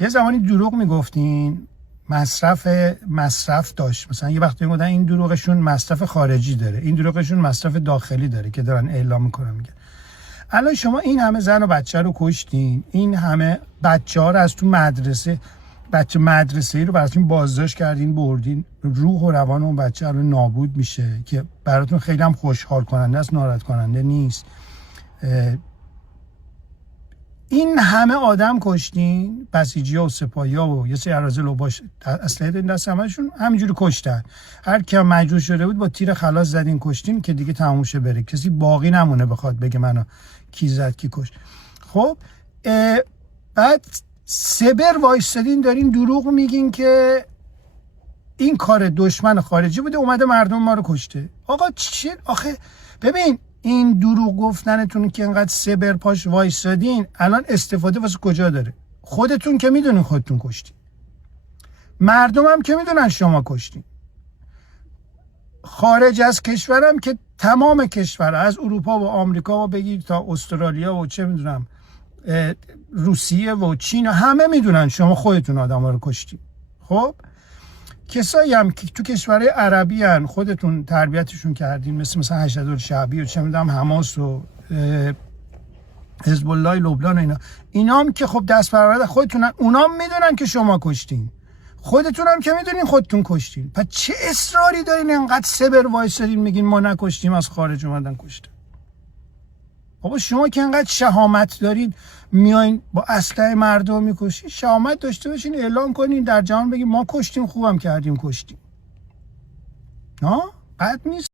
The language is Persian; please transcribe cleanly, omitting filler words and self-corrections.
یه زمانی دروغ میگفتین، مصرف داشت. مثلا یه وقتی میگفتن این دروغشون مصرف خارجی داره، این دروغشون مصرف داخلی داره که دارن اعلام میکنن. میگن الان شما این همه زن و بچه رو کشتین، این همه بچه ها رو از تو مدرسه‌ای رو براتون بازداشت کردین، بردین، روح و روان اون بچه رو نابود میشه که براتون خیلی هم خوشحال کننده است، ناراحت کننده نیست. این همه آدم کشتین، بسیجی‌ها و سپاهی‌ها و یه سری اراذل و باش اسلحه دادین دست همشون، همینجوری کشتن. هر کی مجروح شده بود با تیر خلاص زدین کشتین که دیگه تموم شه بره، کسی باقی نمونه بخواد بگه منو کی زد کی کشت. خب بعد سبر وایستادین دارین دروغ میگین که این کار دشمن خارجی بوده اومده مردم ما رو کشته. آقا چی آخه؟ ببین این دروغ گفتنتون که انقدر سبر پاش وایستادین الان استفاده واسه کجا داره؟ خودتون که میدونین خودتون کشتین، مردم هم که میدونن شما کشتین، خارج از کشورم که تمام کشور از اروپا و آمریکا و بگید تا استرالیا و چه میدونم روسیه و چین همه میدونن شما خودتون آدم رو کشتین. کسایی هم که تو کشورهای عربی هن خودتون تربیتشون کردین، مثلا هشت‌الدوله شعبی و چه میدونم حماس و حزب الله لبنان و اینا هم که خب دست پرورده خودتونن، اونا هم میدونن که شما کشتین، خودتون هم که میدونین خودتون کشتین. پس چه اصراری دارین انقدر سبر وایسادین میگین ما نکشتیم از خارج اومدن کشتن؟ بابا شما که انقدر شهامت دارین میایین با اسلحه مردم میکشین، شهامت داشته باشین اعلام کنین در جهان بگین ما کشتیم، خوبم کردیم کشتیم. بد نیست.